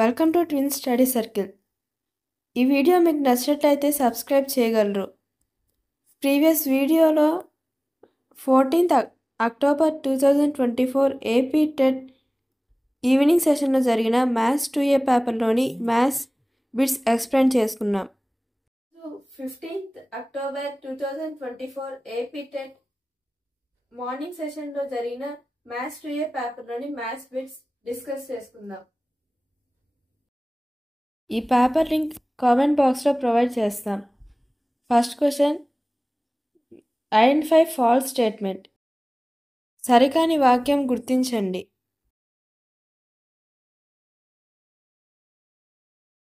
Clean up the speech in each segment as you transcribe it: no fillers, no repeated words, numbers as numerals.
Welcome to twin study circle. ఈ video మీకు నచ్చినట్లయితే సబ్స్క్రైబ్ చేయగలరు. ప్రీవియస్ వీడియోలో 14th October 2024 AP TET evening సెషన్లో జరిగిన మ్యాథ్స్ 2A పేపర్లోని మ్యాథ్స్ బిట్స్ ఎక్స్ప్లెయిన్ చేసుకున్నాం. 15th October 2024 AP TET morning సెషన్లో జరిగిన మ్యాథ్స్ 2A పేపర్లోని మ్యాథ్స్ బిట్స్ డిస్కస్ చేసుకుందాం. ఈ పేపర్ లింక్ కామెంట్ బాక్స్లో ప్రొవైడ్ చేస్తాం. First question, identify false statement. సరికాని వాక్యం గుర్తించండి.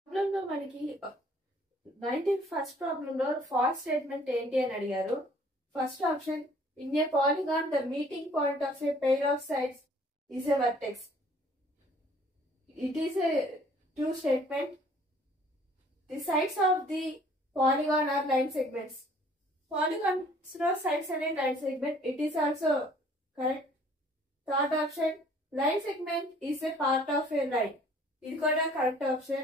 ప్రాబ్లంలో మనకి 91st ప్రాబ్లంలో ఫాల్స్ స్టేట్మెంట్ ఏంటి అని అడిగారు. First option, in a polygon the meeting point of a pair of sides is a vertex. It is a true statement. The sides of the polygon are line segments. Polygons no sides are line segment. It is also correct. Third option, line segment is a part of a line. It got a correct option.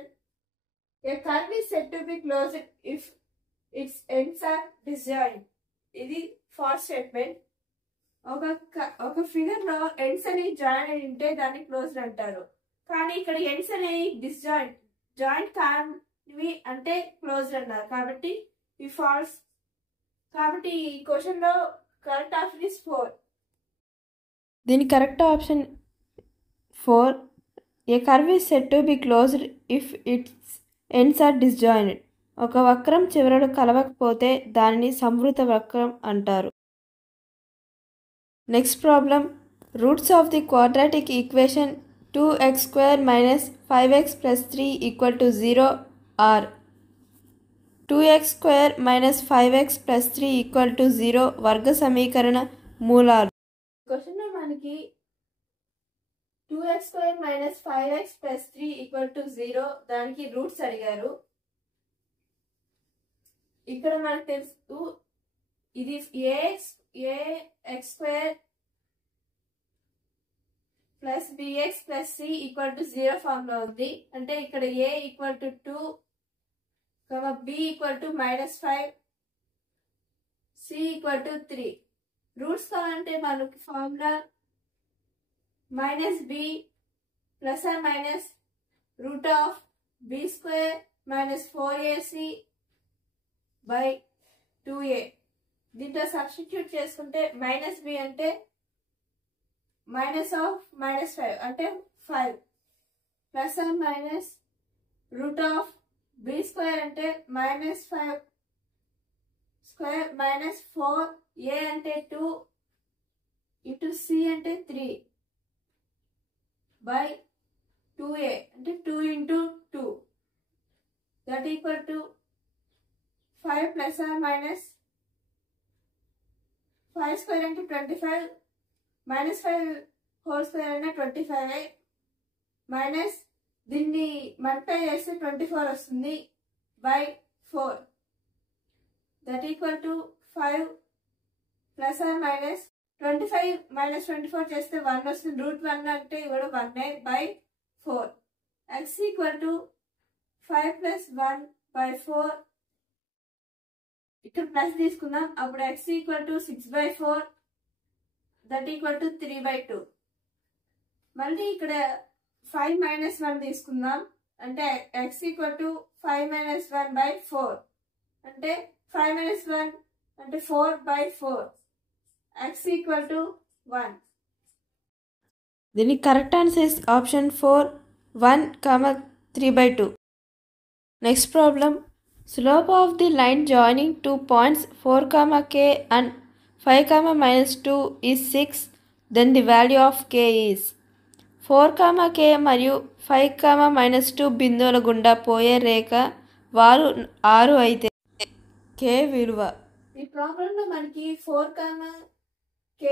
A curve is said to be closed if its ends are disjoint. This is false statement. ఒక figure లో ends అనేవి join అయి ఉంటే దాన్ని closed అంటారు. కానీ ఇక్కడ ends అనేవి డిస్జాయింట్ జాయింట్ అంటే క్లోజ్డ్ అన్నారు. కాబట్టి ఈ ఫాల్స్. కాబట్టి ఈ క్వశ్చన్ లో కరెక్ట్ ఆప్షన్ ఇస్ 4. దీని correct option 4. A curve is said to be closed if its ends are disjoint. ఒక వక్రం చివరలు కలవకపోతే దానిని సంవృత వక్రం అంటారు. Next problem, roots of the quadratic equation 2x² - 5x + 3 = 0 are 2x² - 5x + 3 = 0 వర్గ సమీకరణ మూలాలు. క్వశ్చన్లో మనకి 2x² - 5x + 3 = 0 దానికి రూట్స్ అడిగారు. ఇక్కడ మనకు తెలుసు ఇది ax² + bx + c = 0 ఫామ్ లో ఉంది. అంటే ఇక్కడ a = 2, b = -5, c = 3. రూట్స్ కావాలంటే మనకి formula -b ± √b² - 4ac / 2a. దీంట్లో సబ్స్టిట్యూట్ చేసుకుంటే -b అంటే -5 అంటే 5 ± √b² అంటే -5² - 4a అంటే 2 * c అంటే 3 / 2a అంటే 2 × 2 దట్ ఈక్వల్ టు 5 ± 5² అంటే 25 -5² అంటే 25 మైనస్ దీన్ని మల్టిప్లై చేస్తే 24 వస్తుంది /4 దట్ ఈక్వల్ టు 5 ± 25 - 24 చేస్తే 1 వస్తుంది. √1 అంటే కూడా 1 /4. x = 5 + 1 /4. ఇక్కడ ప్లస్ తీసుకుందాం. అప్పుడు x = 6/4 దట్ ఈక్వల్ టు 3/2. మళ్ళీ ఇక్కడ 5 - 1 తీసుకుందాం. అంటే x = 5 - 1/4 అంటే 5 - 1 అంటే 4/4. x = 1. దీని correct answer is option 4, 1, 3/2. Next problem, slope of the line joining 2 points 4, k and 5, -2 is 6. Then the value of k is 4, k మరియు 5, -2 బిందువుల గుండా పోయే రేఖ వాలు 6 అయితే k విలువ. ఈ ప్రాబ్లంలో మనకి 4, k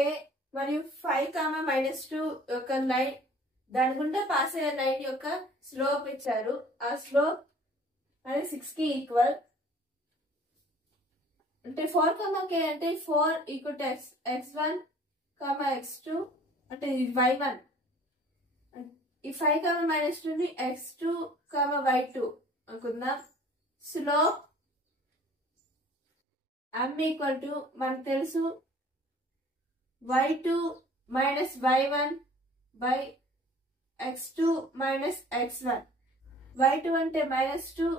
మరియు 5, -2 యొక్క లైన్ దాని గుండా పాస్ అయ్యే లైన్ యొక్క స్లోప్ ఇచ్చారు. ఆ స్లోప్ అది 6కి ఈక్వల్. అంటే 4, k అంటే 4 = x1, x2 అంటే y1 ఈ 5, -2ని x2, y2 అనుకుందాం. స్లోప్ m = మనకు తెలుసు y2 - y1 by x2 - x1. y2 అంటే -2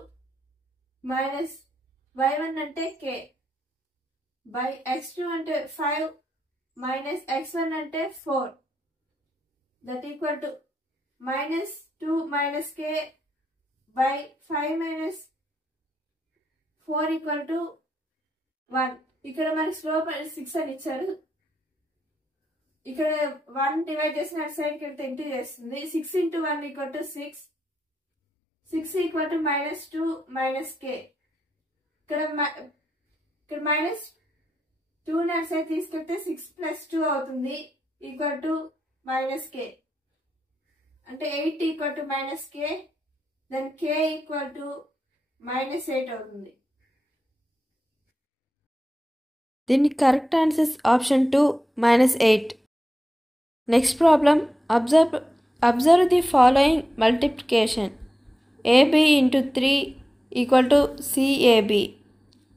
minus y1 అంటే k by x2 అంటే 5 minus x1 అంటే 4. that equal to -2 minus k by 5 minus 4 equal to 1. ఇక్కడ మనకి స్లోప్ 6 అని ఇచ్చారు. ఇక్కడ 1 డివైడ్ చేసిన అటు సైడ్కి వెళ్తే ఇంటూ చేస్తుంది. 6 × 1 = 6. 6 = -2 minus k. ఇక్కడ -2 ని అటు సైడ్ తీసుకెళ్తే 6 + 2 అవుతుంది = -k. అంటే 8 = -k. then k = -8 అవుతుంది. దీని correct answers option 2 -8. Next problem. Observe the following multiplication. AB × 3 = CAB.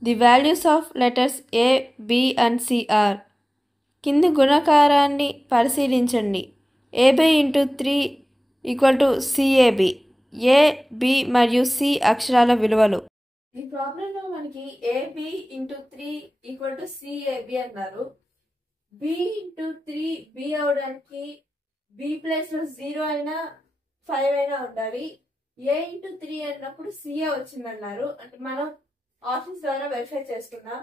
The values of letters A, B and C are. కింది గుణకారాన్ని పరిశీలించండి. AB × 3 = CAB. A, B మరియు C అక్షరాల విలువలు. ఈ ప్రాబ్లంలో మనకి AB × 3 = CAB అన్నారు. B × 3 B అవడానికి B ప్లేస్లో 0 అయినా 5 అయినా ఉండాలి. A × 3 అన్నప్పుడు CA వచ్చిందన్నారు. అంటే మనం ఆప్షన్స్ ద్వారా వెరిఫై చేసుకున్నాం.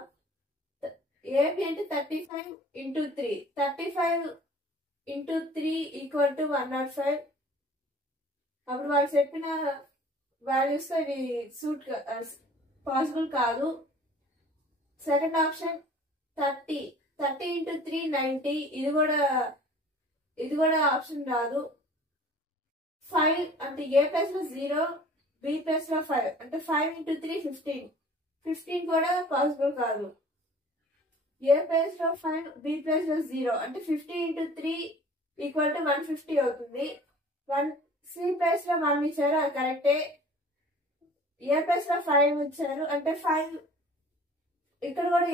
AB అంటే 35 × 3. 35 × 3 = 105. అప్పుడు వాళ్ళు చెప్పిన వాల్యూస్తో ఇది సూట్ పాసిబుల్ కాదు. Second option 30 × 3 90. ఇది కూడా ఆప్షన్ రాదు. 5 అంటే A ప్లేస్లో 0, B ప్లేస్లో 5 అంటే 5 × 3 15. 15 కూడా పాసిబుల్ కాదు. A ప్లేస్లో 5, B ప్లేస్లో 0 అంటే 50 × 3 = 150 అవుతుంది. C ప్లేస్లో 1 ఇచ్చారు, అది కరెక్టే. A ప్లేస్లో 5 ఇచ్చారు అంటే 5 ఇక్కడ కూడా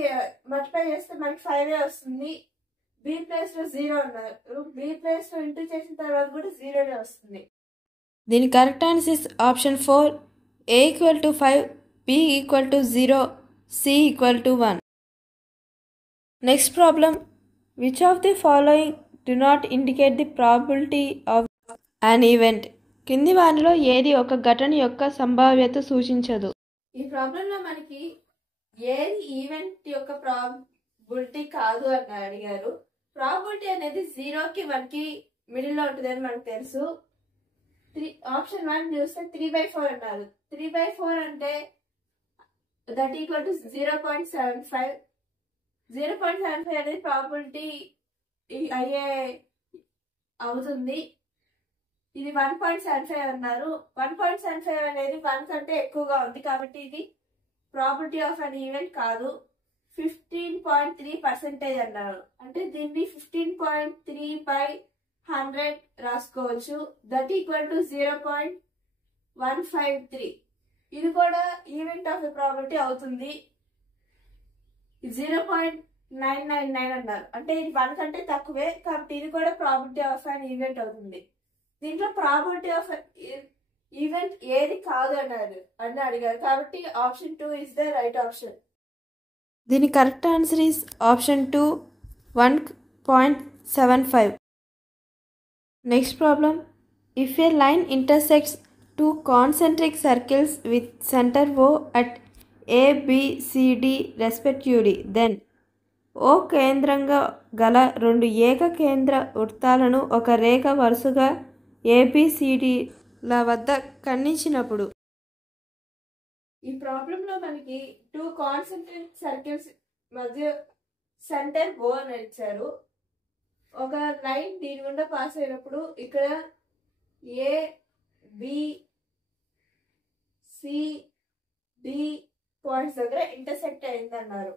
మల్టిప్లై చేస్తే మనకి 5 వస్తుంది. B ప్లేస్లో 0 అన్నారు. B ప్లేస్లో ఇంటూ చేసిన తర్వాత కూడా 0 వస్తుంది. దీని correct answers option 4. A = 5, B = 0, C = 1. Next problem. Which of the following do not indicate the probability of an event. కింది వాటిలో ఏది ఒక ఘటన యొక్క సంభావ్యత సూచించదు. ఈ ప్రాబ్లంలో మనకి ఏది ఈవెంట్ యొక్క ప్రాబిలిటీ కాదు అని అడిగారు. ప్రాబిలిటీ అనేది 0కి 1కి మిడిల్లో ఉంటుందని మనకు తెలుసు. ఆప్షన్ 1 చూస్తే 3/4 అన్నారు. 3/4 అంటే that equal to 0.75. 0.75 అనేది ప్రాబిలిటీ అవుతుంది. ఇది 1.75 అన్నారు. 1.75 అనేది 1 కంటే ఎక్కువగా ఉంది కాబట్టి ఇది ప్రాబిలిటీ ఆఫ్ అన్ ఈవెంట్ కాదు. 15.3% అన్నారు. అంటే దీన్ని 15.3/100 రాసుకోవచ్చు. That equal to 0.153. ఇది కూడా ఈవెంట్ ఆఫ్ ప్రాబిలిటీ అవుతుంది. 0.999 అన్నారు. అంటే ఇది 1 కంటే తక్కువే కాబట్టి ఇది కూడా ప్రాబిలిటీ ఆఫ్ అన్ ఈవెంట్ అవుతుంది. దీంట్లో ప్రాబిలిటీ ఆఫ్ ఈవెంట్ ఏది కాదు అని అడిగారు కాబట్టి option 2 is the right option. దీని correct answer is option 2 1.75. Next problem. If a line intersects 2 concentric circles with centre O at A, B, C, D respectively, then O కేంద్రంగా గల 2 ఏకకేంద్ర వృత్తాలను ఒక రేఖ వరుసగా ABCDల వద్ద ఖండించినప్పుడు. ఈ ప్రాబ్లంలో మనకి 2 కాన్సెంట్రిక్ సర్కిల్స్ మధ్య సెంటర్ O అని ఇచ్చారు. ఒక లైన్ దీని గుండా పాస్ అయినప్పుడు ఇక్కడ A, B, C, D points దగ్గర ఇంటర్సెక్ట్ అయిందన్నారు.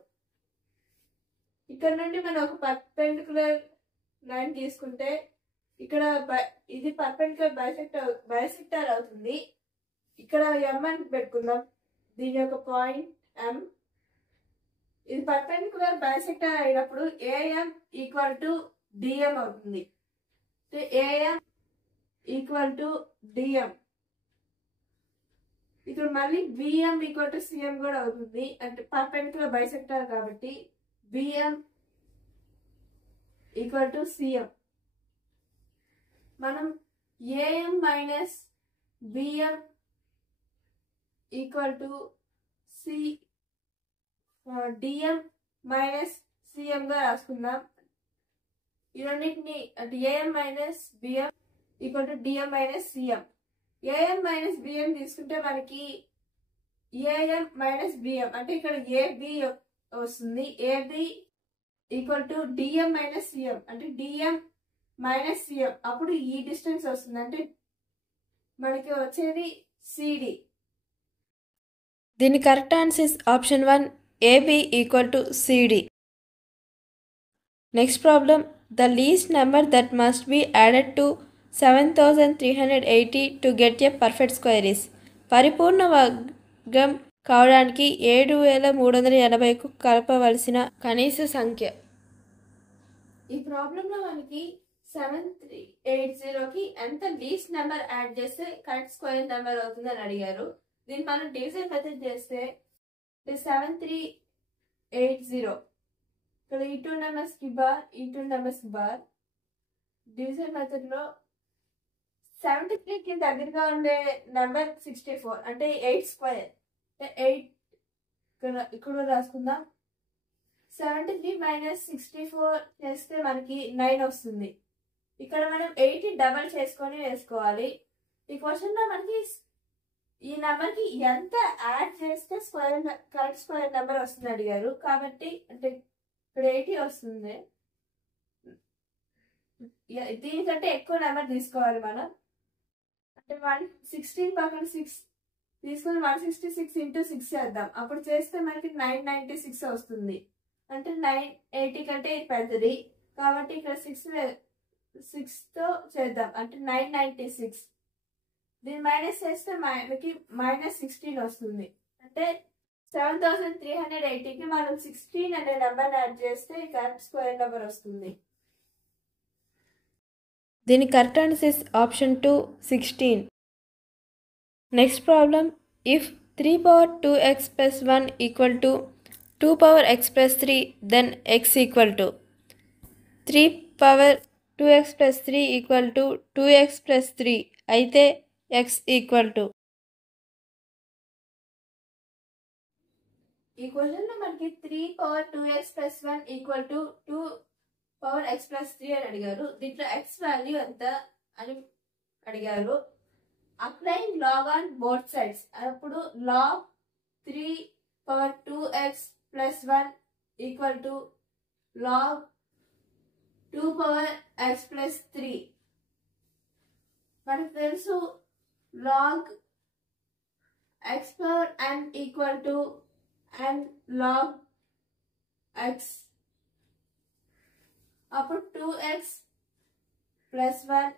ఇక్కడ నుండి మనం ఒక పర్పెండిక్యులర్ లైన్ తీసుకుంటే ఇక్కడ ఇది పర్పెండిక్యులర్ బైసెక్టార్ అవుతుంది. ఇక్కడ M అని పెట్టుకుందాం, దీని యొక్క పాయింట్ M. ఇది పర్పెండిక్యులర్ బైసెక్టార్ అయినప్పుడు AM ఈక్వల్ టు DM అవుతుంది. AM equal to DM. ఇక్కడ మళ్ళీ BM ఈక్వల్ టు CM కూడా అవుతుంది, అంటే పర్పెండిక్యులర్ బైసెక్టార్ కాబట్టి BM ఈక్వల్ టు CM. మనం AM minus BM equal to DM minus CM గా రాసుకుందాం. ఈ రెండింటిని అంటే AM minus BM equal to DM minus CM. AM minus BM తీసుకుంటే మనకి AM మైనస్ BM అంటే ఇక్కడ AB వస్తుంది. AB equal to DM minus CM అంటే DM మైనస్ CM. అప్పుడు ఈ డిస్టెన్స్ వస్తుంది, అంటే మనకి వచ్చేది CD. దీని correct answer is option 1, AB equal to CD. Next problem, the least number that must be added to 7380 to get a perfect square is. పరిపూర్ణ వర్గం కావడానికి 7380కు కలపవలసిన కనీస సంఖ్య. ఈ ప్రాబ్లంలో మనకి 7380కి ఎంత లీస్ట్ నెంబర్ యాడ్ చేస్తే కరెక్ట్ స్క్వేర్ నెంబర్ అవుతుంది అని అడిగారు. దీన్ని మనం డివిజన్ మెథడ్ చేస్తే 7380 ఇక్కడ ఈ 2 నెంబర్స్ కి బార్, ఈ 2 నెంబర్స్ కి బార్. డివిజన్ మెథడ్ లో 73కి దగ్గరగా ఉండే నెంబర్ 64 అంటే 8 స్క్వేర్. 8 ఇక్కడ రాసుకుందాం. 73 మైనస్ 64 చేస్తే మనకి 9 వస్తుంది. ఇక్కడ మనం 8 డబల్ చేసుకొని వేసుకోవాలి. ఈ క్వశ్చన్ లో మనకి ఈ నెంబర్ కి ఎంత యాడ్ చేస్తే కరెక్ట్ స్క్వేర్ నెంబర్ వస్తుంది అడిగారు, కాబట్టి అంటే ఇక్కడ 80 వస్తుంది. దీనికంటే ఎక్కువ నెంబర్ తీసుకోవాలి మనం, అంటే 116 పక్కన 6 తీసుకొని 166 ఇంటూ 6 చేద్దాం. అప్పుడు చేస్తే మనకి 996 వస్తుంది. అంటే 980 కంటే ఇది పెద్దది కాబట్టి ఇక్కడ 6తో చేద్దాం, అంటే 996. దీన్ని మైనస్ చేస్తే మనకి -16 వస్తుంది. అంటే 7380కి మనం 16 అనే నెంబర్ యాడ్ చేస్తే కరెక్ట్ స్క్వేర్ నెంబర్ వస్తుంది. దీని correct answer is option 2, 16. Next problem, if 3 power 2x plus 1 equal to 2 power x plus 3, then x equal to 3 power 2x plus 3 equal to 2x plus 3 అయితే x equal to. ఈ question లో మనకి 3 power 2x plus 1 equal to 2 power x plus 3 అని అడిగారు. దీంట్లో x value ఎంత అని అడిగారు. Applying log on both sides, అప్పుడు log 3 power 2x plus 1 equal to log 2 power x plus 3. మనకు తెలుసు log x power n equal to n log x. అప్పుడు 2x plus 1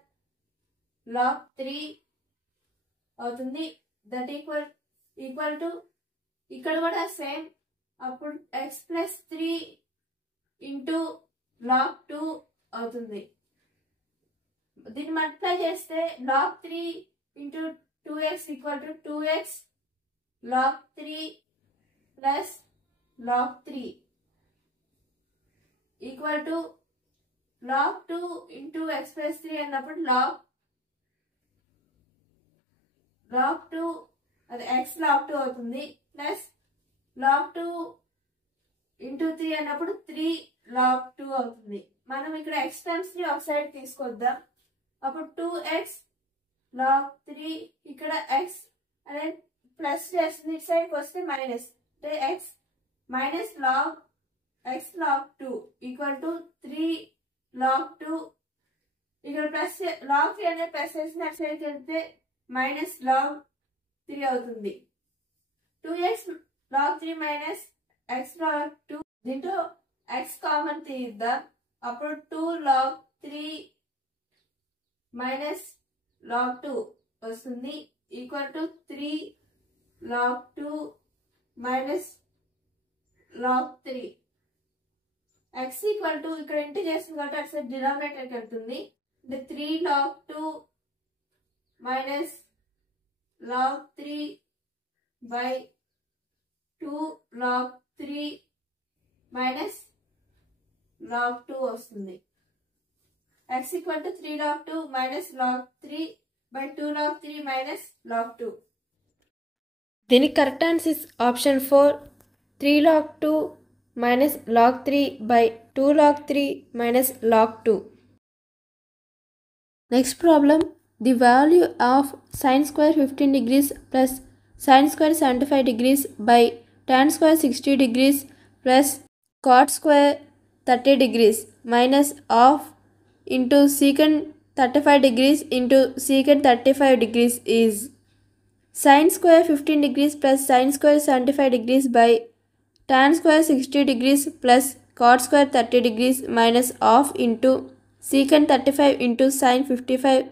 log 3 అవుతుంది. దట్ ఈక్వల్ టు ఇక్కడ కూడా సేమ్, అప్పుడు x plus 3 into log 2 అవుతుంది. దీన్ని మల్టిప్లై చేస్తే log 3 into 2x equal to 2x log 3 plus log 3 equal to log 2 into x plus 3 అన్నప్పుడు log 2 అది x log 2 అవుతుంది. ప్లస్ log 2 ఇంటూ 3 అన్నప్పుడు 3 log 2 అవుతుంది. మనం ఇక్కడ x టర్మ్స్ ని ఒక సైడ్ తీసుకొద్దాం. అప్పుడు 2x log 3 ఇక్కడ x అనే ప్లస్ చేస్తుంది, ఇటు సైడ్కి వస్తే మైనస్, అంటే x minus log x log 2 equal to 3 log 2. ఇక్కడ ప్లస్ log 3 అనేది ప్లస్ చేసిన అటు సైడ్కి వెళ్తే మైనస్ log 3 అవుతుంది. 2x log 3 minus x log 2. దీంట్లో x కామన్ తీద్దాం. అప్పుడు 2 log 3 మైనస్ లాగ్ 2 వస్తుంది equal to 3 log 2 minus log 3. x equal to ఇక్కడ ఇంటి చేస్తుంది కాబట్టి అటు డినామినేటర్కి వెళ్తుంది. అంటే 3 log 2 minus log 3 by 2 log 3 minus log 2 వస్తుంది. x equal to 3 log 2 minus log 3 by 2 log 3 minus log 2. దీనికి correct answer is option 4 3 log 2 minus log 3 by 2 log 3 minus log 2. Next problem, the value of sin square 15 degrees plus sin square 75 degrees by tan square 60 degrees plus cot square 30 degrees minus of into secant 35 degrees into secant 35 degrees is sin square 15 degrees plus sin square 75 degrees by tan square 60 degrees plus cot square 30 degrees minus of into secant 35 into sin 55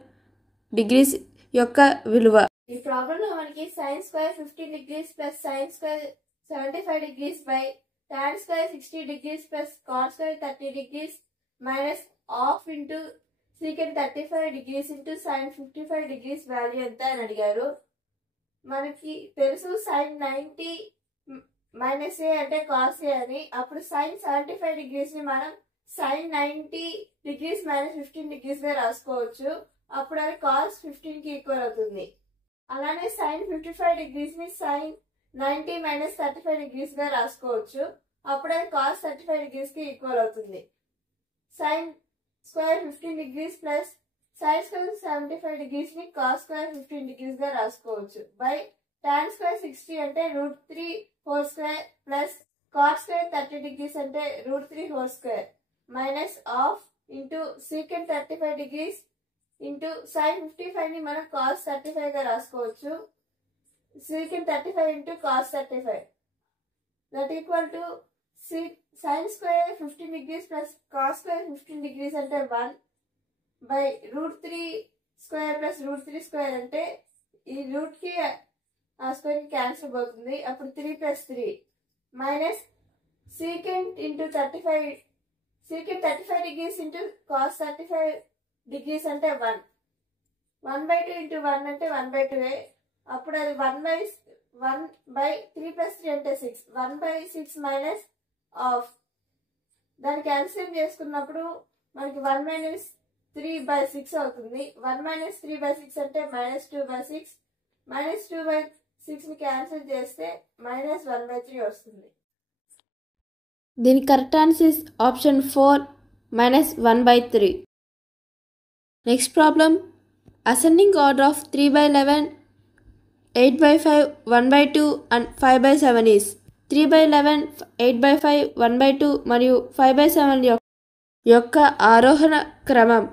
degrees యొక్క విలువ. ఈ ప్రాబ్లంలో మనకి sin square 15 degrees plus sin square 75 degrees by tan square 60 degrees plus cot square 30 degrees minus of into secant 35 degrees into sin 55 degrees value ఎంత అని అడిగారు. మనకి తెలుసు sin 90 మైనస్ ఏ అంటే కాస్ ఏ అని. అప్పుడు sin 75 degrees ని మనం sin 90 degrees మైనస్ 15 degrees గా రాసుకోవచ్చు. అప్పుడు అది cos 15 కి ఈక్వల్ అవుతుంది. అలానే sin 55 degrees ని sin 90 మైనస్ 35 degrees గా రాసుకోవచ్చు. అప్పుడు అది cos 35 degrees కి ఈక్వల్ అవుతుంది. sin square 15 degrees plus sin square 75 degrees ని cos స్క్వేర్ 15 degrees గా రాసుకోవచ్చు. బై tan స్క్వేర్ 60 అంటే √3 whole square plus cot square 30 degrees అంటే √3 whole square minus of into secant 35 degrees into sin 55 ని మనం cos 35 గా రాసుకోవచ్చు. secant 35 into cos 35 that equal to sin square 15 degrees plus cos square 15 degrees అంటే 1 by √3 square plus √3 square అంటే ఈ route కి ఆ స్క్వేర్ కి క్యాన్సిల్ అవుతుంది. అప్పుడు 3 plus 3 minus secant into 35 secant 35 degrees into cos 35 degrees అంటే 1 1/2 ఇంటూ 1 అంటే 1/2 అప్పుడు అది 1/3 ప్లస్ 3 అంటే 6 1/6 మైనస్ ఆఫ్ దాన్ని క్యాన్సిల్ చేసుకున్నప్పుడు మనకి 1 - 3/6 అవుతుంది. 1 - 3/6 అంటే -2/6 -2/6 ని క్యాన్సిల్ చేస్తే -1/3 వస్తుంది. దీని correct answer is option 4 -1/3. Next problem, ascending order of 3/11, 8/5, 1/2 and 5/7 is 3/11, 8/5, 1/2 మరియు 5/7 యొక్క ఆరోహణ క్రమం.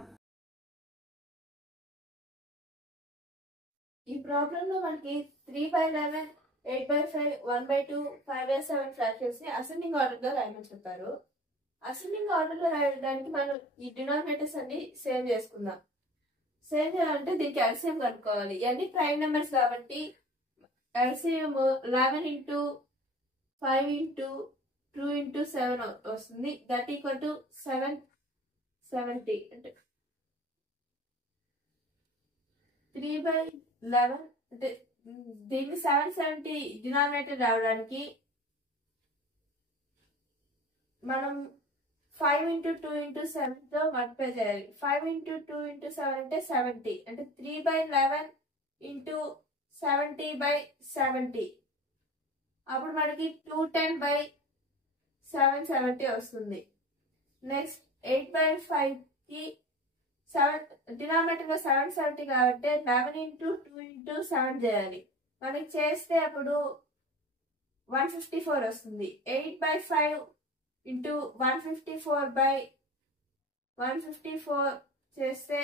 ఈ ప్రాబ్లంలో మనకి 3/11, 8/5, 1/2, 5/7 ఫ్రాక్షన్స్ ని అసెండింగ్ ఆర్డర్ లో రాయమని చెప్పారు. అసెండింగ్ ఆర్డర్ లో రాయడానికి మనం ఈ డినామినేటర్స్ అన్ని సేవ్ చేసుకుందాం. సేవ్ చేయాలంటే దీనికి ఎల్సిఎం కనుక్కోవాలి. ఇవన్నీ ప్రైమ్ నెంబర్స్ కాబట్టి ఎల్సిఎం 11 ఇంటూ 5 ఇంటూ 2 ఇంటూ 7 వస్తుంది. దట్ ఈక్వల్ టు 770 అంటే 3/11 అంటే దీన్ని 770 డినామినేటర్ రావడానికి మనం 5 ఇంటూ 2 ఇంటూ 7 తో మల్టిప్లై చేయాలి. 5 ఇంటూ 2 ఇంటూ 7 అంటే 70 అంటే 3/11 ఇంటూ 70/70 అప్పుడు మనకి 210/770 వస్తుంది. నెక్స్ట్ 8/5 కి డినామినేటర్ లో 770 కాబట్టి 11 ఇంటూ 2 ఇంటూ 7 చేయాలి. మనకి చేస్తే అప్పుడు 154 వస్తుంది. 8/5 ఇంటూ 154/154 చేస్తే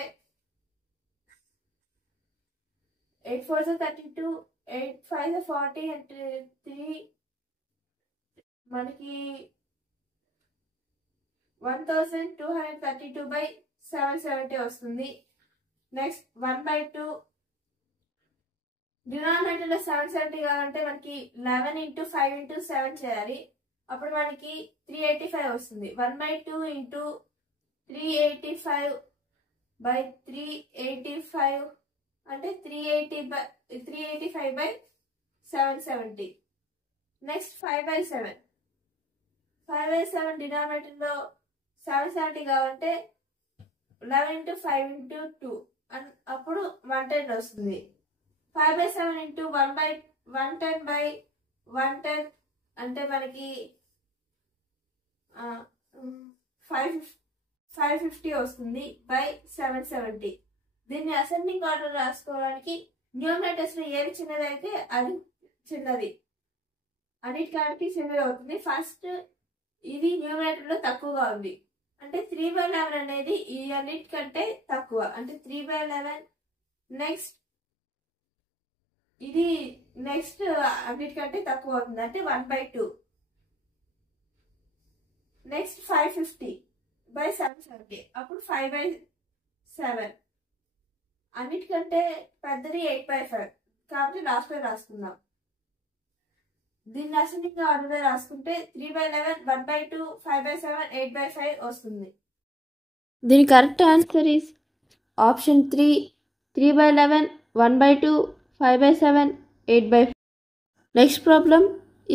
8 4 32, 8 5 40 అంటే 3 మనకి 1232/770 వస్తుంది. నెక్స్ట్ 1/2 డినామినేటర్లో 770 కావాలంటే మనకి 11 × 5 × 7 చేయాలి. అప్పుడు మనకి 385 వస్తుంది. 1/2 × 385/385 అంటే 385/770. నెక్స్ట్ 5/7 డినామినేటర్లో 770 కావాలంటే 11 × 5 × 2 అప్పుడు 110 వస్తుంది. 5/7 × 110/110 అంటే మనకి 550 వస్తుంది బై 770. దీన్ని అసెండింగ్ ఆర్డర్ రాసుకోవడానికి న్యూమరేటర్స్ లో ఏది చిన్నది అయితే అది చిన్నది, అన్నిటికానికి చిన్నది అవుతుంది. ఫస్ట్ ఇది న్యూమరేటర్ లో తక్కువగా ఉంది అంటే 3/11 అనేది ఈ అన్నిటికంటే తక్కువ అంటే 3/11. నెక్స్ట్ ఇది నెక్స్ట్ అన్నిటికంటే తక్కువ అవుతుంది అంటే 1/2. నెక్స్ట్ 550/770 అప్పుడు 5/7. అన్నిటికంటే పెద్దది 8/5 కాబట్టి లాస్ట్ లో రాసుకుందాం. దీన్ని అసెండింగ్ ఆర్డర్ రాసుకుంటే 3/11, 1/2, 5/7, 8/5 వస్తుంది. దీని correct answer is option 3, 3/11, 1/2, 5/7, 8/5. Next problem,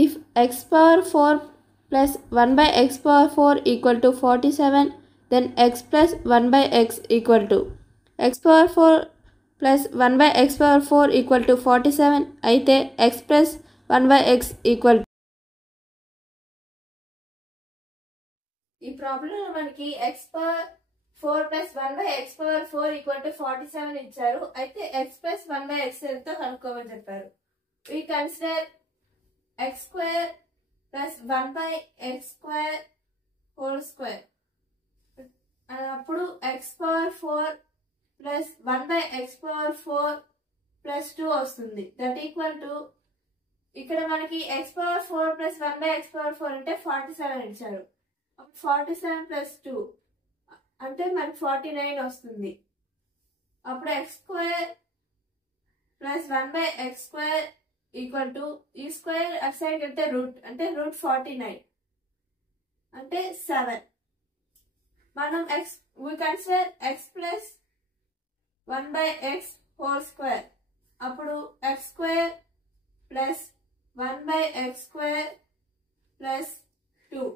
if x power 4 plus 1/x power 4 equal to 47, then x plus 1/x equal to x power 4 plus 1/x power 4 equal to 47 అయితే x plus 1/x equal to. ఈ problem లో మనకి x power 4 plus 1/x power 4 equal to 47 ఇచ్చారు. అయితే x plus 1/x ఎంతో కనుక్కోమని చెప్పారు. We consider x square plus 1/x² whole square. అప్పుడు x power 4 plus 1/x power 4 plus 2 వస్తుంది. దట్ ఈక్వల్ టు ఇక్కడ మనకి x power 4 plus 1/x power 4 అంటే 47 ఇచ్చారు. 47 plus 2 అంటే మనకి 49 వస్తుంది. అప్పుడు x² plus 1/x² equal to ఈ స్క్వేర్ అసైడ్ అంటే రూట్ అంటే √49 అంటే 7. మనం we consider x plus 1/x whole square. అప్పుడు x² plus 1/x² plus 2.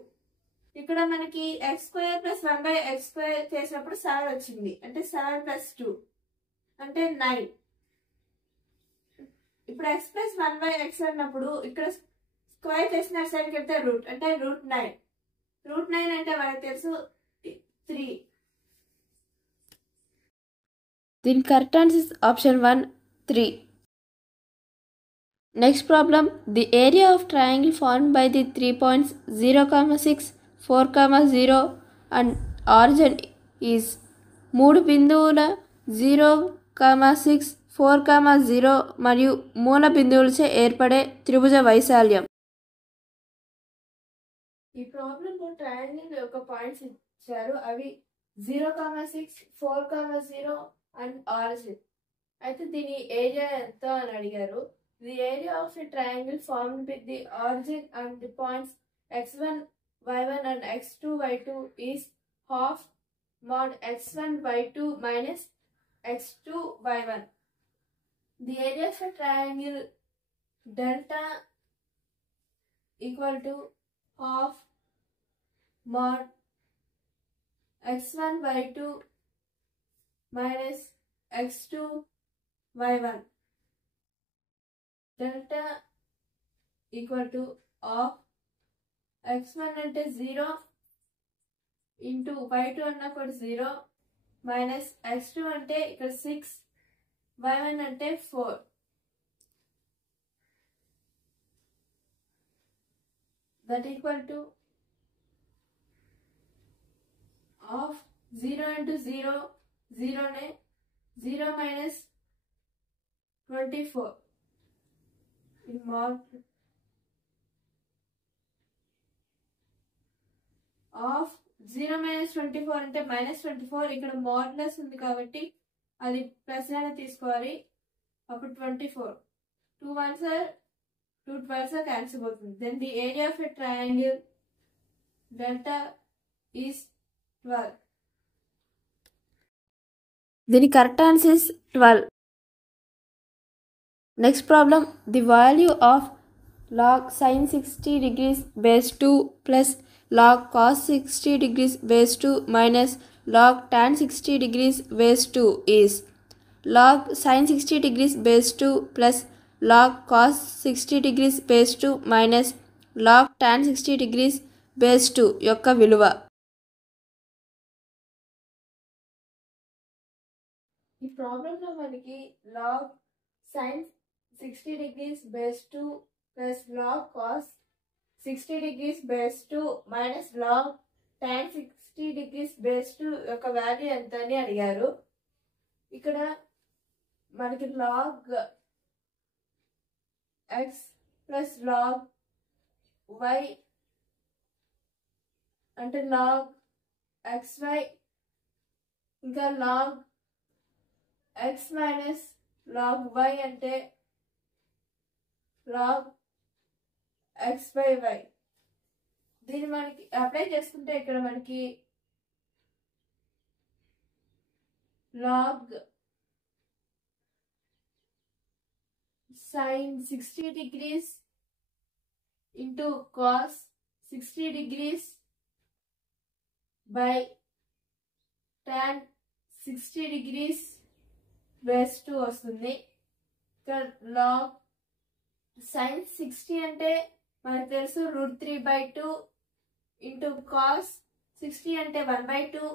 ఇక్కడ మనకి x² plus 1/x² చేసినప్పుడు 7 వచ్చింది అంటే 7 plus 2 అంటే 9. ఇప్పుడు x plus 1/x అన్నప్పుడు ఇక్కడ స్క్వేర్ చేసిన సైడ్కి వెళ్తే రూట్ అంటే √9. √9 అంటే మనకు తెలుసు 3. దీని correct answer is option 1, 3. Next problem, the area of triangle formed by the 3 points 0,6, 4,0 and origin is 3 బిందువుల 0,6, 4,0 మరియు మూల బిందువులచే ఏర్పడే త్రిభుజ వైశాల్యం. ఈ ప్రాబ్లం లో ట్రయాంగిల్ యొక్క పాయింట్స్ ఇచ్చారు. అవి 0,6, 4,0 అండ్ ఆరిజిన్. అయితే దీని ఏరియా ఎంత అని అడిగారు. The area of a triangle formed with the origin and the points x1, y1 and x2, y2 is half mod x1, y2 minus x2, y1. The area of a triangle delta equal to half mod x1, y2 minus x2, y1. Delta equal to of x1 అంటే 0 into y2 అన్నా కూడా 0 minus x2 అంటే ఇక్కడ 6, y1 అంటే 4. That equal to of 0 into 0 0నే 0 minus 24 in mod of 0 minus 24 అంటే -24. ఇక్కడ modulus ఉంది కాబట్టి అది ప్లస్ అయినా తీసుకోవాలి. అప్పుడు 24. 2 1s are 2 12s are cancel అవుతుంది. Then the area of a triangle delta is 12. దీని correct answer is 12. Next problem, the value of log sin 60 degrees base 2 plus log cos 60 degrees base 2 minus log tan 60 degrees base 2 is log sin 60 degrees base 2 plus log cos 60 degrees base 2 minus log tan 60 degrees base 2 యొక్క విలువ. ఈ ప్రాబ్లంలో మనకి log sin 60 degrees base 2 plus log cos 60 degrees base 2 minus log tan 60 degrees base 2 యొక్క value ఎంత అని అడిగారు. ఇక్కడ మనకి log x plus log y అంటే log xy ఇంకా log x minus log y అంటే log x by y. దీన్ని మనకి అప్లై చేసుకుంటే ఇక్కడ మనకి log sin 60 degrees into cos 60 degrees by tan 60 degrees base 2 వస్తుంది. ఇక్కడ log sin 60 అంటే మనకు తెలుసు √3/2 ఇంటూ cos 60 అంటే 1/2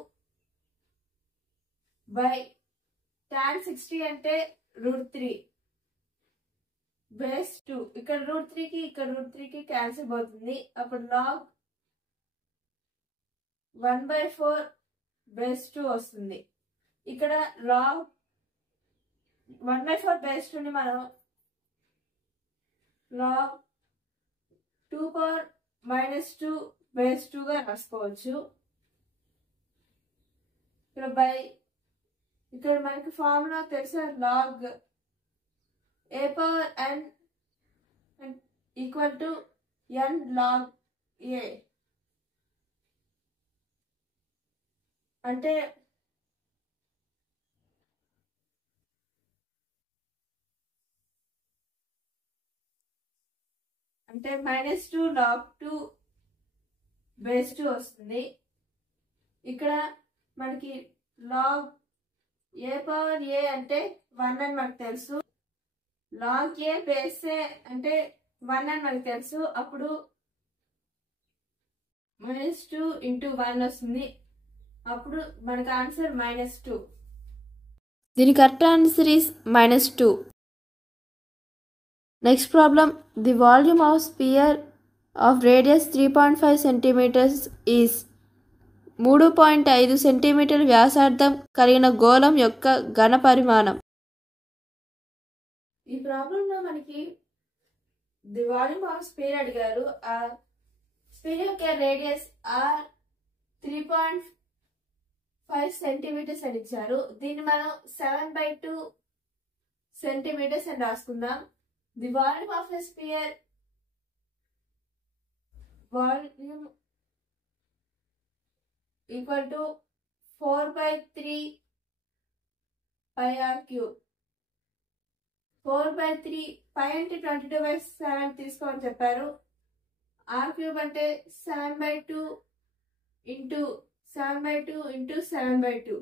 బై tan 60 అంటే √3 బేస్ 2. ఇక్కడ √3కి క్యాన్సిల్ అవుతుంది. అప్పుడు log 1/4 బేస్ 2 వస్తుంది. ఇక్కడ log 1/4 బేస్ 2ని మనం log 2⁻² బేస్ 2గా రాసుకోవచ్చు. ఇక్కడ మనకి ఫార్ములా తెలుసా, log a⁻n equal to n log a. అంటే -2 log 2 బేస్ 2 వస్తుంది. ఇక్కడ మనకి log a⁻a అంటే 1 అని మనకు తెలుసు. log a బేస్ a అంటే 1 అని మనకు తెలుసు. అప్పుడు -2 × 1 వస్తుంది. అప్పుడు మనకు ఆన్సర్ -2. దీని correct answer is -2. Next problem, the volume of sphere of radius 3.5 centimeters is 3.5 సెంటీమీటర్ల వ్యాసార్థం కలిగిన గోళం యొక్క ఘన పరిమాణం. ఈ ప్రాబ్లంలో మనకి ది వాల్యూమ్ ఆఫ్ స్పియర్ అడిగారు. ఆ స్పియర్ యొక్క రేడియస్ r 3.5 సెంటీమీటర్స్ అని ఇచ్చారు. దీన్ని మనం 7/2 సెంటీమీటర్స్ అని రాసుకుందాం. The volume of a sphere volume equal to 4/3 πr³. 4/3 π అంటే 22/7 తీసుకోమని చెప్పారు. r³ అంటే 7/2 into 7/2 into 7/2.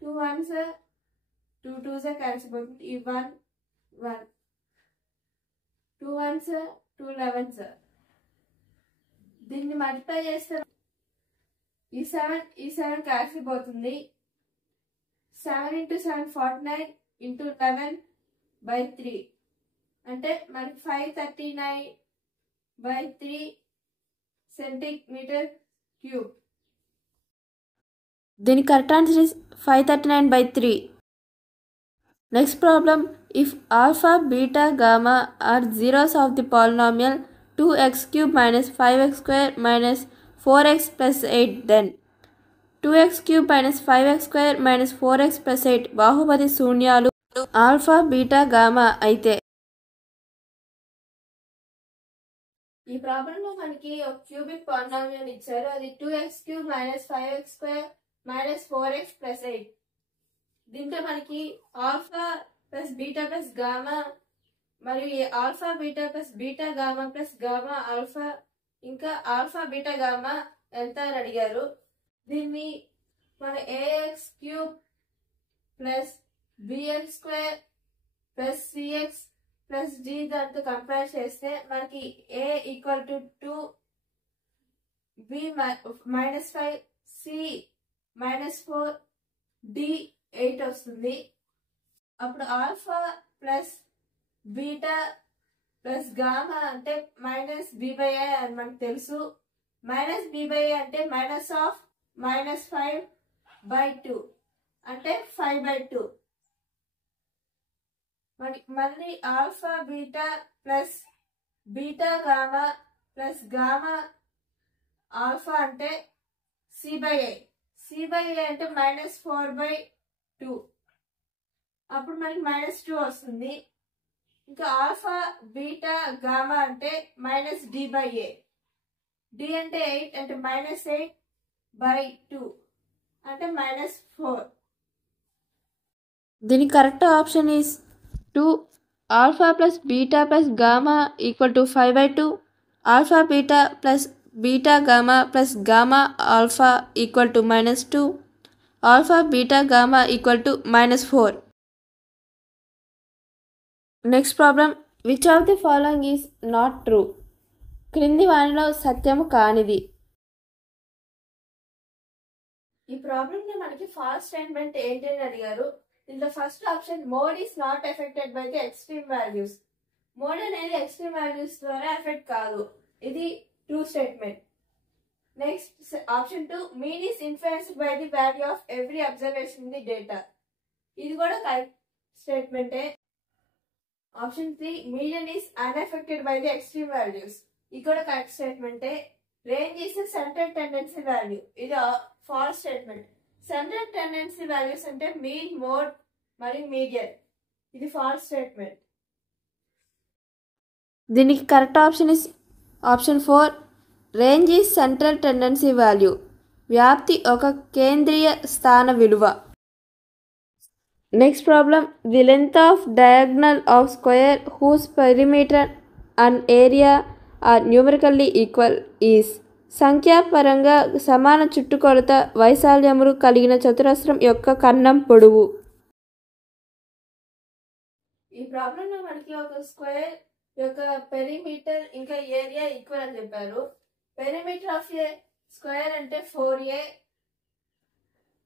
2 1s 2 2s cancel అవుతుంది. ఈ 1 1 2 1s 2 11s. దీన్ని మల్టిప్లై చేస్తే ఈ 7 క్యాన్సిల్ అవుతుంది. 7 × 7 49 ఇంటూ 11/3 అంటే మనకి 539/3 సెంటీమీటర్ క్యూబ్. దీని correct answer is 539/3. Next problem, if alpha beta gamma are zeros of the polynomial 2x³ - 5x² - 4x + 8 then 2x³ minus 5x² minus 4x plus 8 బాహుపది శూన్యాలు alpha beta gamma అయితే ఈ ప్రాబ్లంలో మనకి ఒక క్యూబిక్ పాలినామియల్ ఇచ్చారు. అది 2x³ minus 5x² minus 4x plus 8. దీంట్లో మనకి alpha plus beta plus gamma మరియు alpha beta plus beta gamma plus gamma alpha ఇంకా ఆల్ఫా బీటా గామా ఎంత అని అడిగారు. దీన్ని మన ax³ plus bx² plus cx plus d దాంతో కంపేర్ చేస్తే మనకి a equal to 2, b minus 5, c minus 4, d 8 వస్తుంది. అప్పుడు alpha plus beta plus gamma అంటే మైనస్ b/a అని మనకు తెలుసు. మైనస్ b/a అంటే మైనస్ ఆఫ్ మైనస్ 5/2 అంటే 5/2. మళ్ళీ alpha beta plus beta gamma plus gamma alpha అంటే c/a. c/a అంటే మైనస్ 4/2 అప్పుడు మనకి మైనస్ 2 వస్తుంది. ఇంకా ఆల్ఫా బీటా గామా అంటే మైనస్ d/a. d అంటే 8 అంటే మైనస్ 8/2 అంటే మైనస్ 4. దీని correct option is 2. Alpha plus beta plus gamma equal to 5/2. Alpha beta plus beta gamma plus gamma alpha equal to minus 2. Alpha beta gamma equal to minus 4. Next problem, which of the following is not true? క్రింది వానిలో సత్యము కానిది. ఈ problem లో మనకి false statement ఏంటి అని అడిగారు. ఇందులో first option mode is not affected by the extreme values. Mode అనేది ఎక్స్ట్రీమ్ వాల్యూస్ ద్వారా ఎఫెక్ట్ కాదు, ఇది true statement. Next option 2 mean is influenced by the value of every observation in the data. ఇది కూడా కరెక్ట్ స్టేట్మెంటే. Option 3 median is unaffected by the extreme values. ఇది కూడా correct స్టేట్మెంటే. Range is central tendency value. ఇది false statement. Central tendency values అంటే mean, mode మరియు median. ఇది ఫాల్స్ స్టేట్మెంట్. దీనికి correct option is option 4. Range is central tendency value. వ్యాప్తి ఒక కేంద్రీయ స్థాన విలువ. Next problem, the length of diagonal of square whose perimeter and area are numerically equal is. సంఖ్యాపరంగా సమాన చుట్టుకొలత వైశాల్యములు కలిగిన చతురస్రం యొక్క కన్నం పొడవు. ఈ ప్రాబ్లం లో మనకి ఒక స్క్వేర్ యొక్క పెరిమీటర్ ఇంకా ఏరియా ఈక్వల్ అని చెప్పారు. పెరిమీటర్ ఆఫ్ ఏ స్క్వేర్ అంటే 4a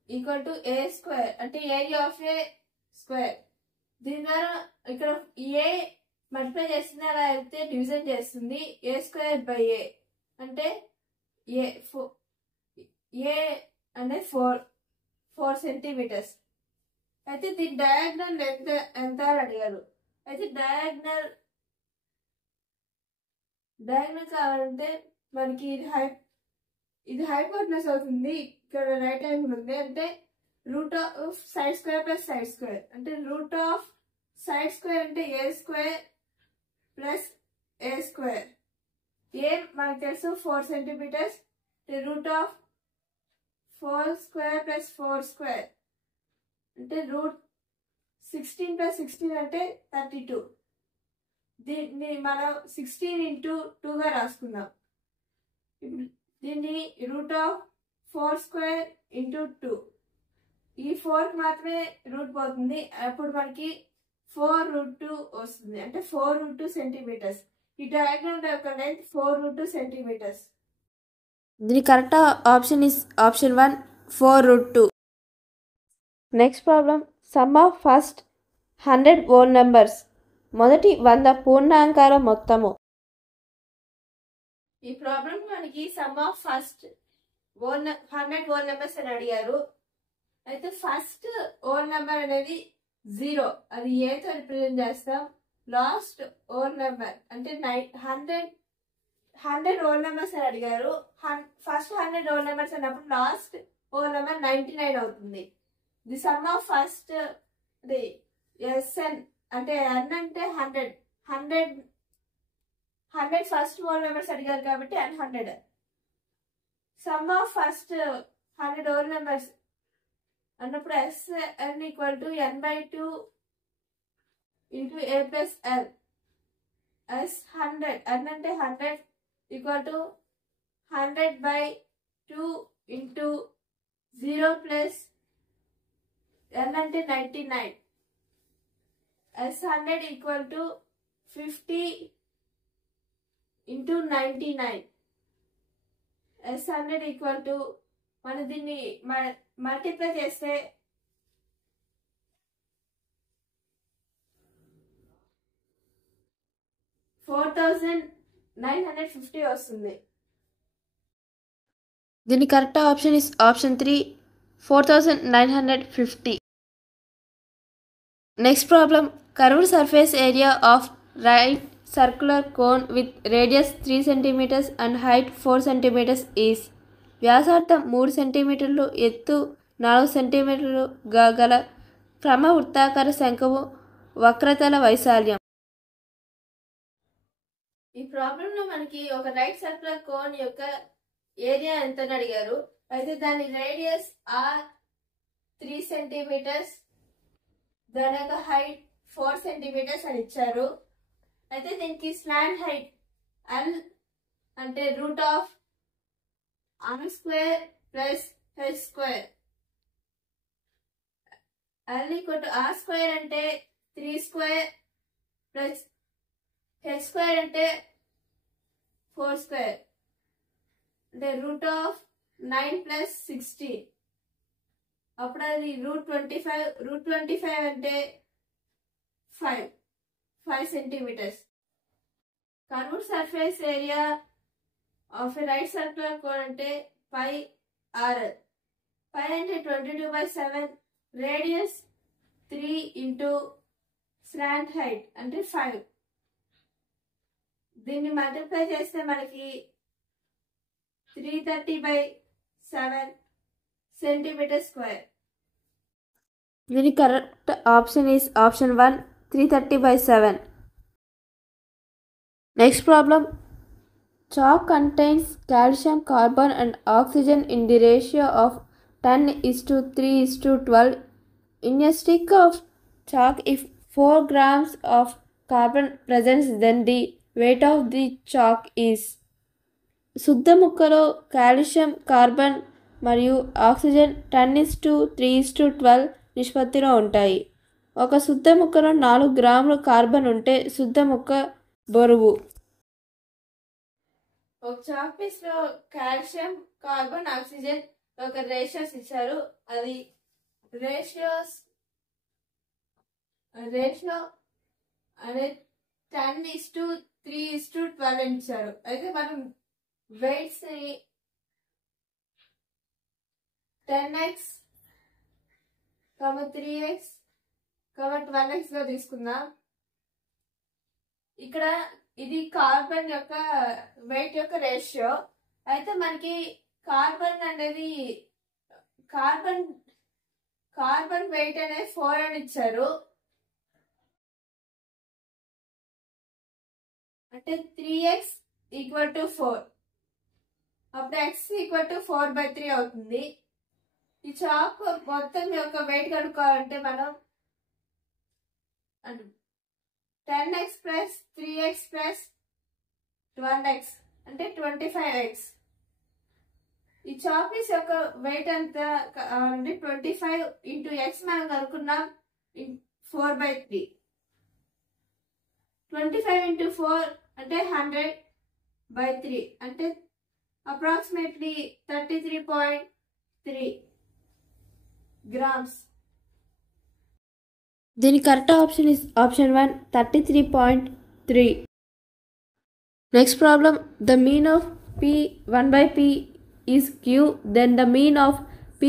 equal to a square అంటే ఏరియా ఆఫ్ ఏ స్క్వేర్. దీని ద్వారా ఇక్కడ ఏ మల్టిప్లై చేస్తుంది, అలా అయితే డివిజన్ చేస్తుంది. a స్క్వేర్ బై a అంటే ఏ అంటే 4 సెంటీమీటర్స్. అయితే దీని డయాగ్నల్ ఎంత అని అడిగారు. అయితే డయాగ్నల్ కావాలంటే మనకి ఇది హైపోటెనస్ అవుతుంది. ఇక్కడ రైట్ యాంగిల్ ఉంది అంటే root of side square plus side square అంటే రూట్ ఆఫ్ సైడ్ స్క్వేర్ అంటే a square plus a square. A మనకు తెలుసు 4 centimetres. Root of 4 square plus 4 square అంటే రూట్ 16 ప్లస్ 16 అంటే 32. దీన్ని మనం 16 into 2 గా రాసుకుందాం. దీన్ని రూట్ ఆఫ్ 4 స్క్వేర్ ఇంటూ 2. ఈ 4 మాత్రమే రూట్ పోతుంది, అప్పుడు మనకి 4√2 వస్తుంది అంటే 4√2 సెంటీమీటర్స్. ఈ డయాగ్రామ్ యొక్క లెంత్ 4√2 సెంటీమీటర్స్. దీని correct option is option 1 4√2. Next problem, some of first 100 whole numbers. మొదటి 100 పూర్ణాంకాల మొత్తము. ఈ ప్రాబ్లం మనకి some of first 100 whole numbers అని అడిగారు. అయితే ఫస్ట్ whole నెంబర్ అనేది 0, అది ఏతో రిప్రజెంట్ చేస్తాం. లాస్ట్ whole నెంబర్ అంటే 100 whole నెంబర్స్ అని అడిగారు. ఫస్ట్ 100 whole నెంబర్స్ అన్నప్పుడు లాస్ట్ హోల్ నెంబర్ 99 అవుతుంది. The sum of first the S N అంటే ఎన్ అంటే 100 ఫస్ట్ హోల్ నెంబర్స్ అడిగారు కాబట్టి n 100. Sum of first 100 whole numbers అన్నప్పుడు S n equal to n/2 into a plus L. S 100 n అంటే 100 equal to 100/2 into 0 plus n అంటే 99. S 100 equal to 50 into 99. S 100 equal to మనం దీన్ని multiply చేస్తే 4950 వస్తుంది. దీని correct option is option 3, 4950. Next problem, curved surface area of right circular cone with radius 3 cm and height 4 cm is. వ్యాసార్థం 3 cm, ఎత్తు 4 cm గల క్రమ వృత్తాకార శంకువు వక్రతల వైశాల్యం. ఈ ప్రాబ్లంలో మనకి ఒక రైట్ సర్క్యులర్ కోన్ యొక్క ఏరియా ఎంత అని అడిగారు. అయితే దాని రేడియస్ r 3 cm, దాని యొక్క హైట్ 4 cm అని ఇచ్చారు. అయితే దీనికి స్లాంట్ హైట్ l అంటే root of r² plus h². l equal to r² అంటే 3² ప్లస్ h² అంటే 4² అంటే రూట్ ఆఫ్ 9 ప్లస్ 60. అప్పుడు అది రూట్ 25 అంటే 5 centimetres. Curved surface area of right circular cone అంటే πr. π అంటే 22/7, రేడియస్ 3 ఇంటూ స్లాంట్ హైట్ అంటే 5. దీన్ని మల్టిప్లై చేస్తే మనకి 330/7 cm². దీని correct option is option 1, 330/7. Next problem, chalk contains calcium, carbon and oxygen in the ratio of 10:3:12. In a stick of chalk, if 4 grams of carbon presents, then the weight of the chalk is. శుద్ధ ముక్కలో calcium, carbon మరియు oxygen 10:3:12 నిష్పత్తిలో ఉంటాయి. ఒక శుద్ధ ముక్కలో 4 గ్రాములు carbon ఉంటే శుద్ధ ముక్క బరువు. ఒక చాక్ పీస్ లో కాల్షియం, కార్బన్, ఆక్సిజన్ ఒక రేషియోస్ ఇచ్చారు. అది రేషియో అనే 10:3:12 అని ఇచ్చారు. అయితే మనం వెయిట్స్ 10x, 3x, 12x గా తీసుకుందాం. ఇక్కడ ఇది కార్బన్ యొక్క వెయిట్ యొక్క రేషియో. అయితే మనకి కార్బన్ అనేది కార్బన్ వెయిట్ అనేది 4 అని ఇచ్చారు. అంటే 3x ఈక్వల్ టు 4. అప్పుడు x ఈక్వల్ టు 4/3 అవుతుంది. ఈ చాక్ మొత్తం యొక్క వెయిట్ కనుక్కోవాలంటే మనం 10x plus 3x plus 12x అంటే 25x. ఈ చాక్ పీస్ యొక్క వెయిట్ ఎంత అంటే 25 ఇంటూ x మనం కనుక్కున్నాం 4/3. 25 ఇంటూ 4 అంటే 100/3 అంటే అప్రాక్సిమేట్లీ 33.3 గ్రామ్స్. దీని correct option is option 1, 33.3. Next problem, the mean of p 1/p is q, then the mean of p²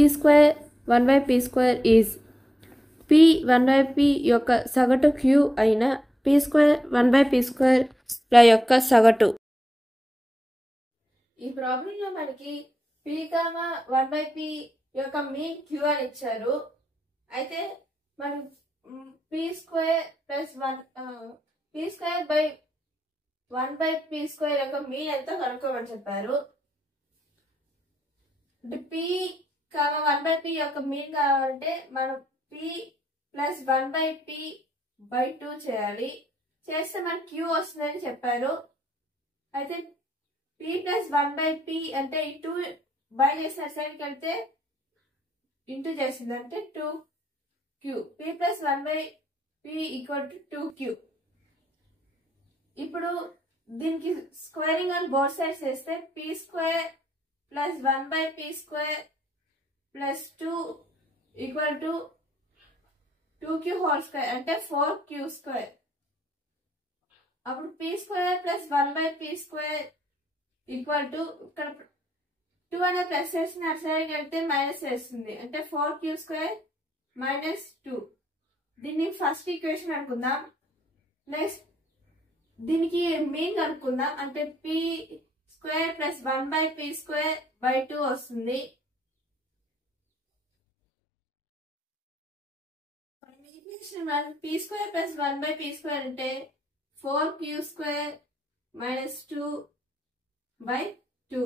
1/p² is. p 1/p యొక్క సగటు q అయిన p² 1/p² ల యొక్క సగటు. ఈ ప్రాబ్లంలో మనకి p, 1/p యొక్క మీన్ క్యూ అని ఇచ్చారు. అయితే మనం p² plus 1 p² by 1/p² యొక్క మీన్ ఎంతో కనుక్కోమని చెప్పారు. అంటే p 1/p యొక్క మీన్ కావాలంటే మనం p ప్లస్ 1/p/2 చేయాలి. చేస్తే మనకి క్యూ వస్తుందని చెప్పారు. అయితే p ప్లస్ 1/p అంటే ఇంటూ బై చేసిన సైడ్కి వెళ్తే ఇంటూ చేసింది అంటే 2q. p plus 1/p equal to 2q. ఇప్పుడు దీనికి స్క్వేరింగ్ ఆన్ బోత్ సైడ్స్ చేస్తే p² plus 1/p² plus 2 equal to 2q whole square అంటే 4q². అప్పుడు p² plus 1/p² equal to ఇక్కడ 2 అనే ప్లస్ చేసిన అటు సైడ్కి వెళ్తే మైనస్ చేస్తుంది అంటే 4q² మైనస్ 2. దీన్ని ఫస్ట్ ఈక్వేషన్ అనుకుందాం. నెక్స్ట్ దీనికి మీన్ కనుక్కుందాం. అంటే p² ప్లస్ 1/p²/2 వస్తుంది. p² ప్లస్ 1/p² అంటే 4q² మైనస్ 2/2.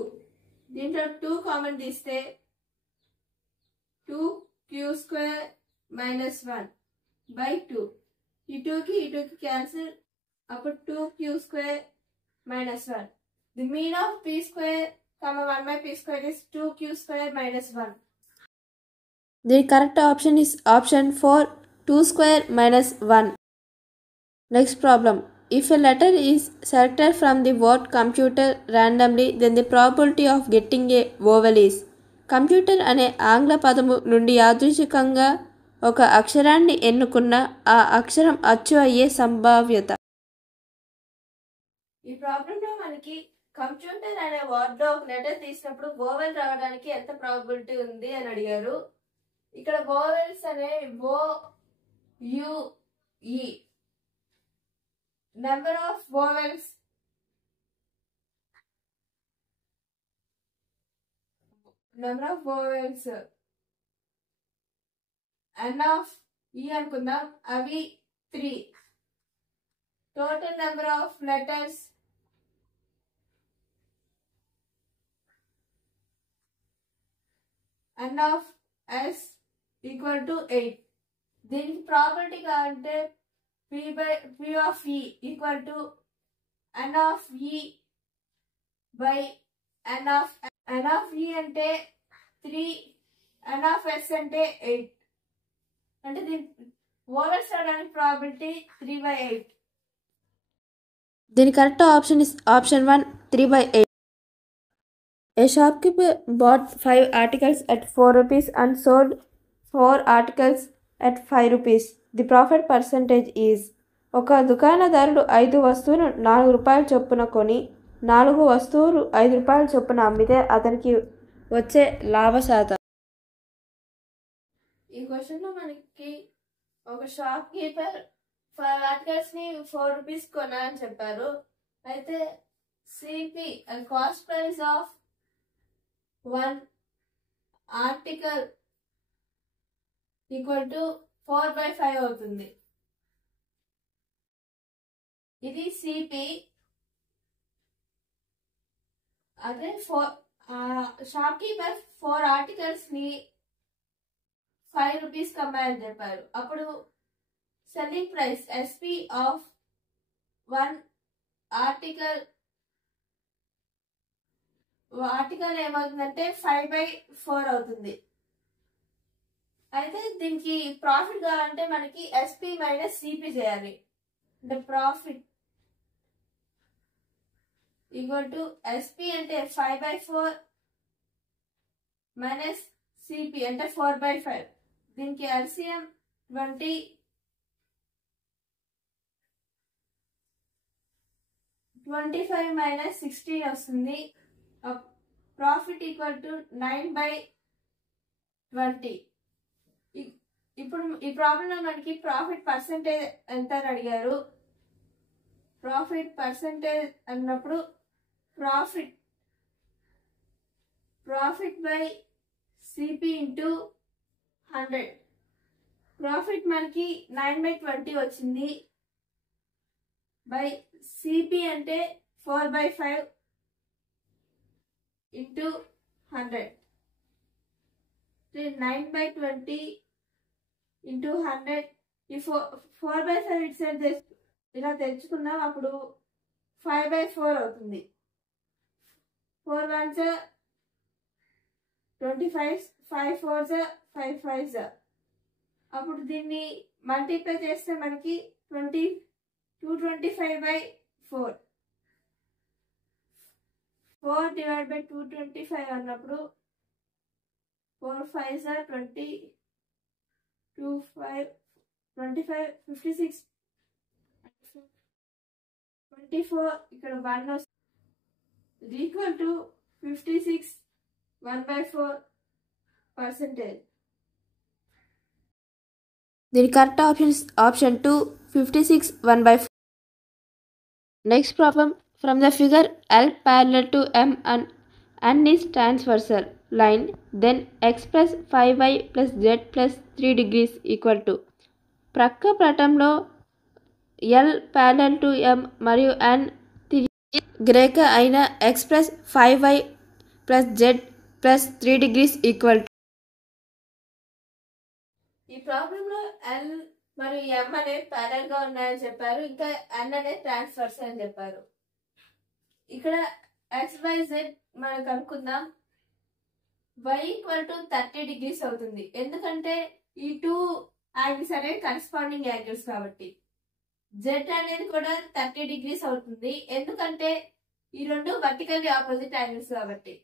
దీంట్లో 2 కామన్ తీస్తే 2q² మైనస్ 1/2. ఈ 2కి క్యాన్సిల్. అప్పుడు 2q² minus 1. The mean of p² 1/p² is 2q² minus 1. The correct option is option 4, 2² minus 1. Next problem. If a letter is selected from the word computer randomly, then the probability of getting a vowel is. Computer అనే ఆంగ్ల పదము నుండి యాదృచ్ఛికంగా ఒక అక్షరాన్ని ఎన్నుకున్న ఆ అక్షరం అచ్చు అయ్యే సంభావ్యత. ఈ ప్రాబ్లంలో మనకి కంప్యూటర్ అనే వర్డ్ లో ఒక లెటర్ తీసినప్పుడు వోవెల్ రావడానికి ఎంత ప్రాబిలిటీ ఉంది అని అడిగారు. ఇక్కడ వోవెల్స్ అనే OUE number of vowels N of E అనుకుందాం. అవి 3. Total number of letters N of S equal to 8. దీనికి ప్రాబిలిటీ కావాలంటే P of E equal to N of E by N of E అంటే 3, N ఆఫ్ S అంటే 8. అంటే దీని overs రావడానికి probability 3/8. The correct option is option 1, 3/8. A shopkeeper bought 5 articles at 4 rupees and sold 4 articles at 5 rupees. The profit percentage is. ఒక దుకాణదారుడు 5 వస్తువులు 4 రూపాయల చొప్పున కొని 4 వస్తువులు 5 రూపాయల చొప్పున అమ్మితే అతనికి వచ్చే లాభ శాతం. ఈ క్వశ్చన్ లో మనకి ఒక షాప్ కీపర్ 5 ఆర్టికల్స్ ని 4 రూపీస్ కొనా అని చెప్పారు. అయితే CP cost price of 1 article equal to 4/5 అవుతుంది. ఇది సిపి. అదే షాప్ కీపర్ 4 ఆర్టికల్స్ ని 5 రూపీస్ కమ్మాయని చెప్పారు. అప్పుడు selling price SP of 1 article ఏమవుతుందంటే 5/4 అవుతుంది. అయితే దీనికి ప్రాఫిట్ కావాలంటే మనకి ఎస్పి మైనస్ సిపి చేయాలి. అంటే ప్రాఫిట్ ఈక్వల్ టు ఎస్పి అంటే 5/4 మైనస్ సిపి అంటే 4/5. దీనికి ఎల్సిఎం 25 మైనస్ 16 వస్తుంది. Profit equal to 9/20. ఇప్పుడు ఈ ప్రాబ్లంలో మనకి ప్రాఫిట్ పర్సెంటేజ్ ఎంత అని అడిగారు. ప్రాఫిట్ పర్సెంటేజ్ అన్నప్పుడు profit by CP into 100. Profit మనకి 9/20 వచ్చింది. బై సిపి అంటే 4/5 ఇంటూ 100. 9/20 ఇంటూ 100. ఈ 4/5 ఇటు సైడ్ ఇలా తెచ్చుకుందాం. అప్పుడు 5/4 అవుతుంది. 4 1s 25, 5 4s 5 5s. అప్పుడు దీన్ని మల్టిప్లై చేస్తే మనకి 225/4. 4 డివైడ్ బై 225 అన్నప్పుడు 4 5s 20, 2 5 25 56 24. ఇక్కడ 1 వస్తుంది. Equal to 56 1/4%. దీని correct option 2 56 1/4. Next problem, from the figure L parallel to M and N is transversal line, then x plus 5y plus z plus 3 degrees equal to. ప్రక్క పటంలో L parallel to M మరియు N గ్రేక అయిన x plus 5y plus z plus 3 degrees equal to. ఈ ప్రాబ్లంలో L మరియు M అనేవి parallel గా ఉన్నాయని చెప్పారు. ఇంకా N అనేది ట్రాన్స్ఫర్స్ అని చెప్పారు. ఇక్కడ XYZ మనం కనుక్కుందాం. Y ఈక్వల్ టు 30 degrees అవుతుంది. ఎందుకంటే ఈ 2 యాంగిల్స్ అనేవి కరెస్పాండింగ్ యాంగిల్స్ కాబట్టి. Z అనేది కూడా 30 degrees అవుతుంది. ఎందుకంటే ఈ రెండు వర్టికల్లీ ఆపోజిట్ యాంగిల్స్ కాబట్టి.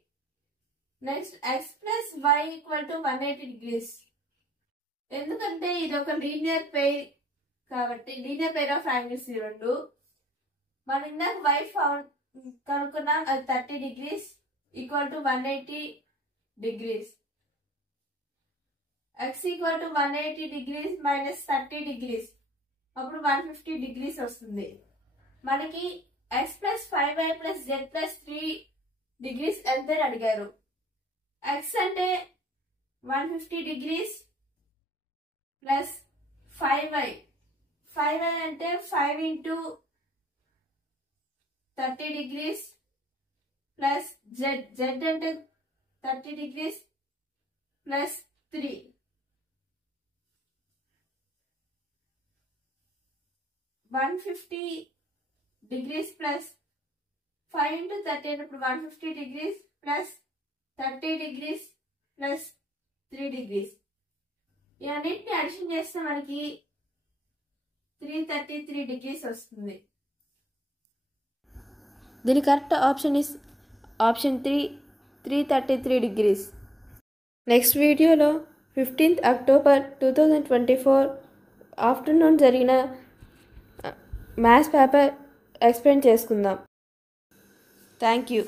Next x plus y equal to 180 degrees. ఎందుకంటే ఇది ఒక లీనియర్ పెయిర్ కాబట్టి, లీనియర్ పెయిర్ ఆఫ్ యాంగిల్స్ ఈ రెండు. మనం ఇందాక y కనుక్కున్నాం, అది 30 degrees equal to 180 degrees. x equal to 180 degrees minus 30 degrees, అప్పుడు 150 degrees వస్తుంది. మనకి x plus 5y plus z plus 3 degrees ఎంత అడిగారు. x అంటే 150 degrees ప్లస్ 5y అంటే 5 ఇంటూ 30 degrees ప్లస్ z అంటే 30 degrees plus 3. 150 degrees plus 5 into 30 అన్నప్పుడు 150 degrees plus 30 degrees plus 3 degrees. ఈ అన్నింటిని అడిషన్ చేస్తే మనకి 333 degrees వస్తుంది. దీని correct option is option 3 333 degrees. Next వీడియోలో 15th October 2024 ఆఫ్టర్నూన్ జరిగిన మ్యాథ్స్ పేపర్ ఎక్స్ప్లెయిన్ చేసుకుందాం. Thank you.